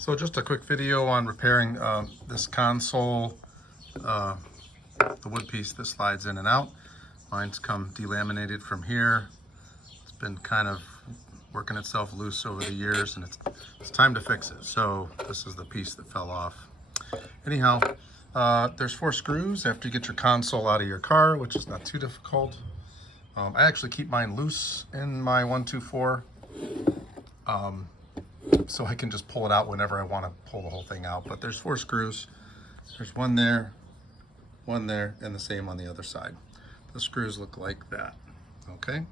So just a quick video on repairing this console, the wood piece that slides in and out. Mine's come delaminated from here. It's been kind of working itself loose over the years, and it's time to fix it. So this is the piece that fell off. Anyhow, there's 4 screws after you get your console out of your car, which is not too difficult. I actually keep mine loose in my 124. So I can just pull it out whenever I want to pull the whole thing out. But there's 4 screws. There's one there, and the same on the other side. The screws look like that. Okay.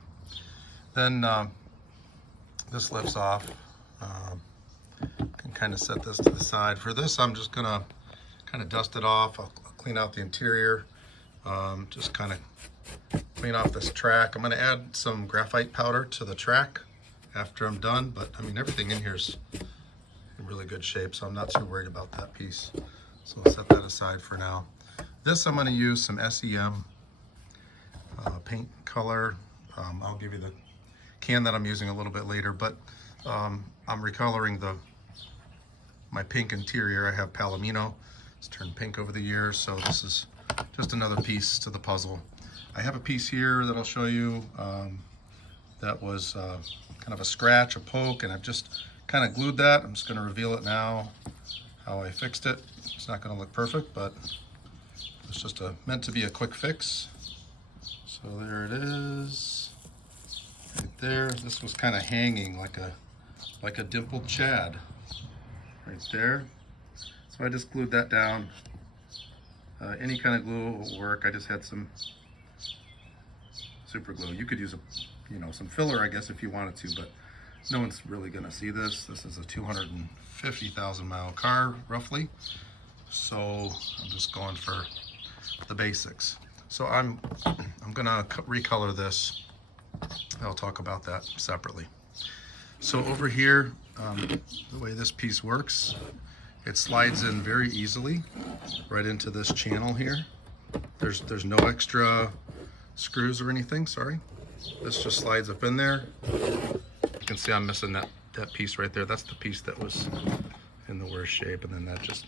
Then this lifts off. Can kind of set this to the side. For this, I'm just gonna kind of dust it off. I'll clean out the interior. Just kind of clean off this track. I'm gonna add some graphite powder to the track after I'm done, but I mean, everything in here is in really good shape, so I'm not too worried about that piece. So I'll set that aside for now. This, I'm going to use some SEM paint color. I'll give you the can that I'm using a little bit later, but I'm recoloring my pink interior. I have Palomino. It's turned pink over the years, so this is just another piece to the puzzle. I have a piece here that I'll show you that was kind of a scratch, a poke, and I've just kind of glued that. I'm just going to reveal it now, how I fixed it. It's not going to look perfect, but it's just meant to be a quick fix. So there it is, right there. This was kind of hanging like a dimpled Chad, right there. So I just glued that down. Any kind of glue will work. I just had some super glue. You could use some filler, I guess, if you wanted to, but no one's really gonna see this. This is a 250,000 mile car, roughly. So I'm just going for the basics. So I'm gonna recolor this. I'll talk about that separately. So over here, the way this piece works, it slides in very easily right into this channel here. There's no extra screws or anything, sorry. This just slides up in there. You can see I'm missing that piece right there. That's the piece that was in the worst shape, and then that just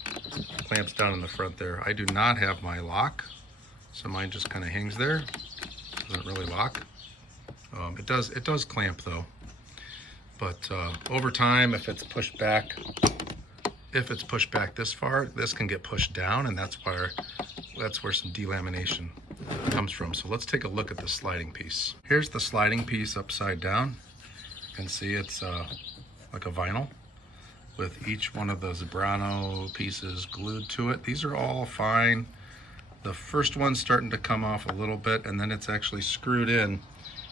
clamps down in the front there. I do not have my lock, so mine just kind of hangs there. Doesn't really lock. It does clamp though. But over time, if it's pushed back this far, this can get pushed down, and that's where some delamination comes from. So let's take a look at the sliding piece. Here's the sliding piece upside down. You can see it's like a vinyl with each one of the Zebrano pieces glued to it. These are all fine. The first one's starting to come off a little bit, and then it's actually screwed in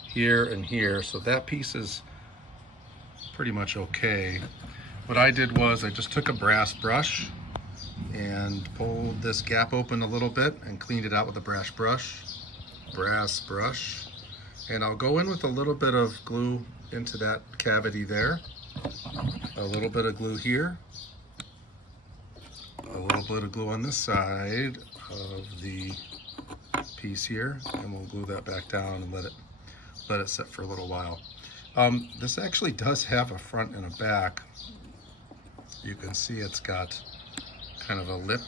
here and here. So that piece is pretty much okay. What I did was I just took a brass brush and pulled this gap open a little bit and cleaned it out with a brass brush. And I'll go in with a little bit of glue into that cavity there, a little bit of glue here, a little bit of glue on this side of the piece here, and we'll glue that back down and let it sit for a little while. This actually does have a front and a back. You can see it's got kind of a lip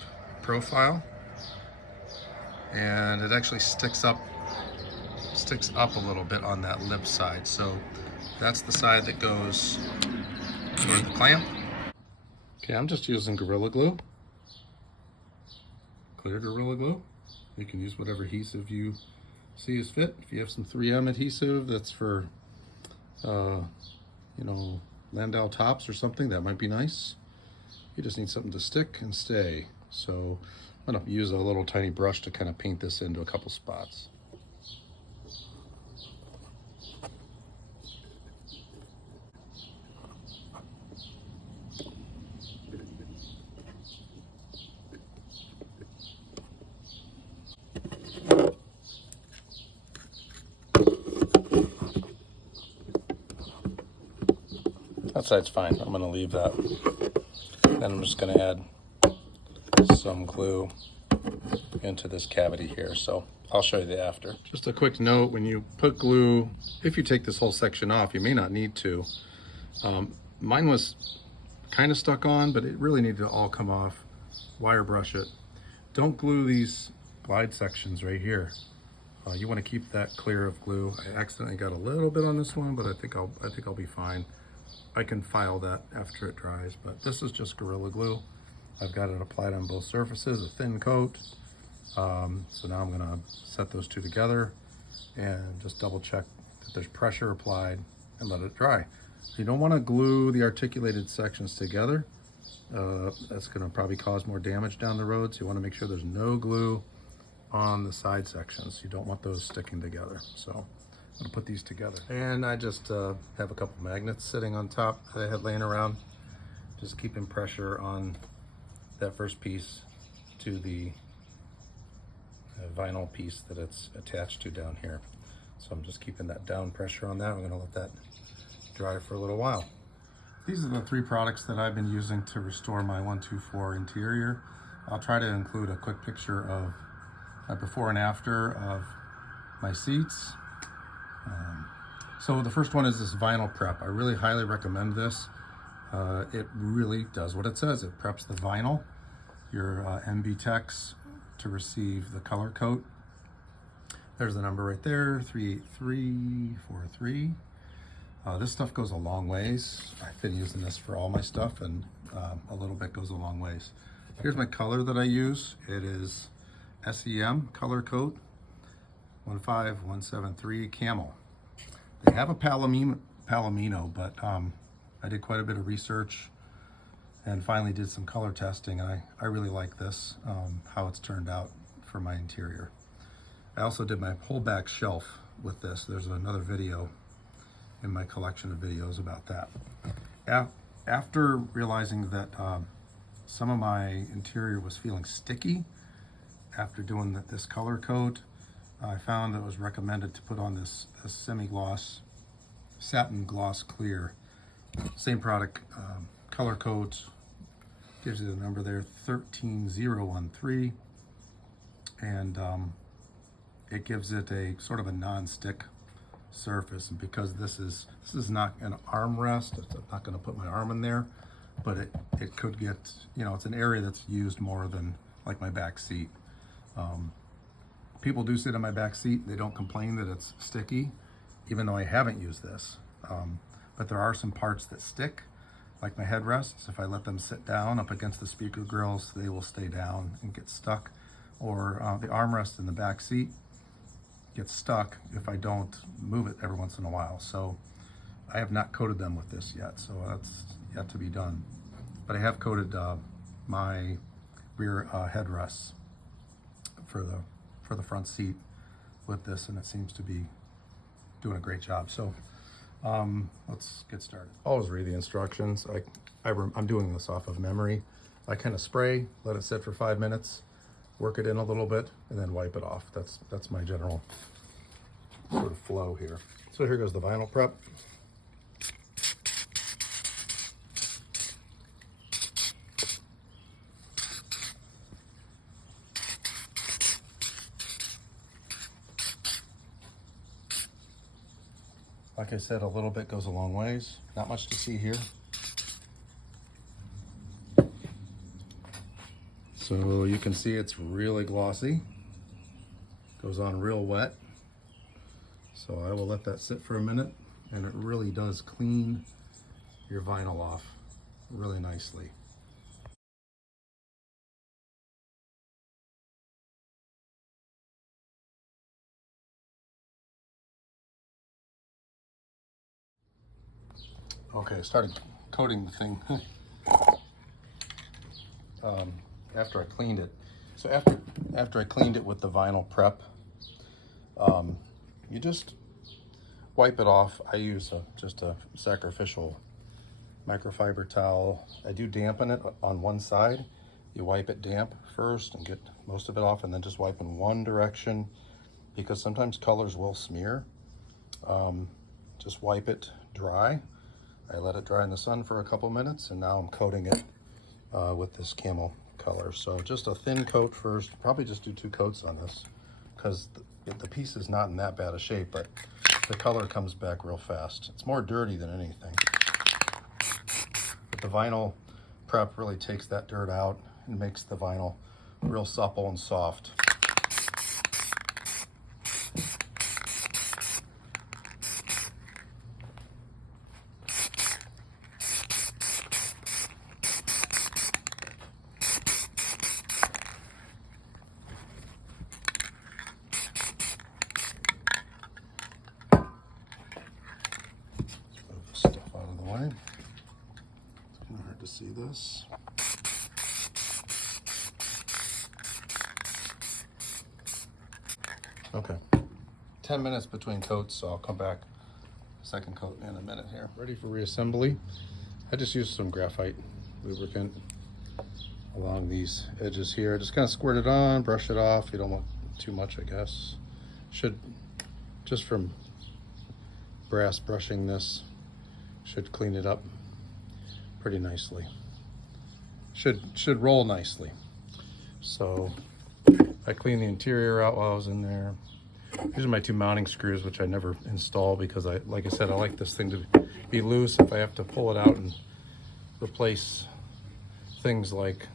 profile, and it actually sticks up a little bit on that lip side. So that's the side that goes toward the clamp. Okay, I'm just using Gorilla Glue, clear Gorilla Glue. You can use whatever adhesive you see is fit. If you have some 3M adhesive that's for Landau tops or something, that might be nice. You just need something to stick and stay. So I'm gonna use a little tiny brush to kind of paint this into a couple spots. That side's fine. I'm gonna leave that. Then I'm just gonna add some glue into this cavity here. So I'll show you the after. Just a quick note, when you put glue, if you take this whole section off, you may not need to. Mine was kind of stuck on, but it really needed to all come off. Wire brush it. Don't glue these glide sections right here. You want to keep that clear of glue. I accidentally got a little bit on this one, but I think I'll be fine. I can file that after it dries, but this is just Gorilla Glue. I've got it applied on both surfaces, a thin coat. So now I'm gonna set those two together and just double check that there's pressure applied and let it dry. You don't want to glue the articulated sections together. That's going to probably cause more damage down the road. So you want to make sure there's no glue on the side sections. You don't want those sticking together. So I'm going to put these together. And I just have a couple magnets sitting on top that I had laying around, just keeping pressure on that first piece to the vinyl piece that it's attached to down here. So I'm just keeping that down pressure on that. I'm going to let that dry for a little while. These are the three products that I've been using to restore my 124 interior. I'll try to include a quick picture of before and after of my seats. So the first one is this vinyl prep. I really highly recommend this. It really does what it says. It preps the vinyl, your MB Techs, to receive the color coat. There's the number right there, 38343. This stuff goes a long ways. I've been using this for all my stuff, and a little bit goes a long ways. Here's my color that I use. It is SEM Color Coat 15173 Camel. They have a Palomino, but I did quite a bit of research and finally did some color testing. I really like this, how it's turned out for my interior. I also did my whole back shelf with this. There's another video in my collection of videos about that. After realizing that some of my interior was feeling sticky after doing this color coat, I found that it was recommended to put on this semi-gloss, satin gloss clear. Same product, color coat, gives you the number there, 13013, and it gives it a sort of a non-stick surface. And because this is not an armrest, I'm not going to put my arm in there, but it could get, you know, it's an area that's used more than like my back seat. People do sit in my back seat, they don't complain that it's sticky, even though I haven't used this. But there are some parts that stick, like my headrests. If I let them sit down up against the speaker grills, they will stay down and get stuck. Or the armrest in the back seat gets stuck if I don't move it every once in a while. So I have not coated them with this yet, so that's yet to be done. But I have coated my rear headrests for the front seat with this, and it seems to be doing a great job. So let's get started. Always read the instructions. I'm doing this off of memory. I kind of spray, let it sit for 5 minutes, work it in a little bit, and then wipe it off. That's my general sort of flow here. So here goes the vinyl prep. Like I said, a little bit goes a long ways. Not much to see here. So you can see it's really glossy. Goes on real wet. So I will let that sit for a minute, and it really does clean your vinyl off really nicely. Okay, I started coating the thing after I cleaned it. So after I cleaned it with the vinyl prep, you just wipe it off. I use just a sacrificial microfiber towel. I do dampen it on one side. You wipe it damp first and get most of it off, and then just wipe in one direction, because sometimes colors will smear. Just wipe it dry. I let it dry in the sun for a couple minutes, and now I'm coating it with this camel color. So just a thin coat first. Probably just do 2 coats on this, because the piece is not in that bad a shape, but the color comes back real fast. It's more dirty than anything. but the vinyl prep really takes that dirt out and makes the vinyl real supple and soft. Stuff out of the way. It's kind of hard to see this. Okay, 10 minutes between coats, so I'll come back second coat in a minute here. Ready for reassembly. I just used some graphite lubricant along these edges here. Just kind of squirt it on, brush it off. You don't want too much, I guess. Should, just from brass brushing this, should clean it up pretty nicely. Should roll nicely. So I cleaned the interior out while I was in there. These are my 2 mounting screws, which I never install because like I said, I like this thing to be loose. If I have to pull it out and replace things like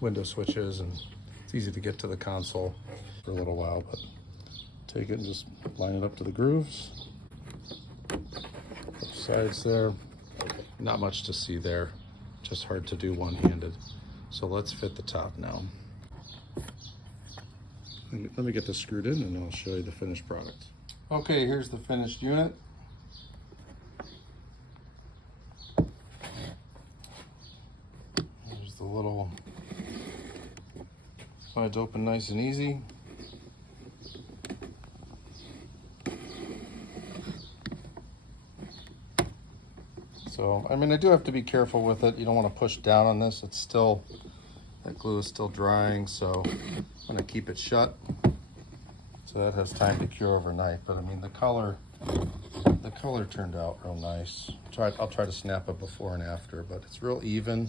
window switches, and it's easy to get to the console for a little while, but take it and just line it up to the grooves. Both sides there. Not much to see there, just hard to do one-handed. So let's fit the top now. Let me get this screwed in and I'll show you the finished product. Okay, here's the finished unit. There's the little sides open nice and easy. So, I mean, I do have to be careful with it. You don't want to push down on this. It's still, that glue is still drying, so I'm going to keep it shut so that has time to cure overnight. But I mean, the color turned out real nice. I'll try to snap it before and after, but it's real even.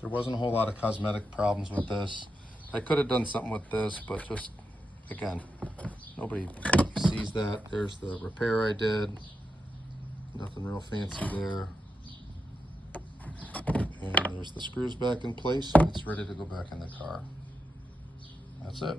There wasn't a whole lot of cosmetic problems with this. I could have done something with this, but just, again, nobody sees that. There's the repair I did. Nothing real fancy there. And there's the screws back in place. It's ready to go back in the car. That's it.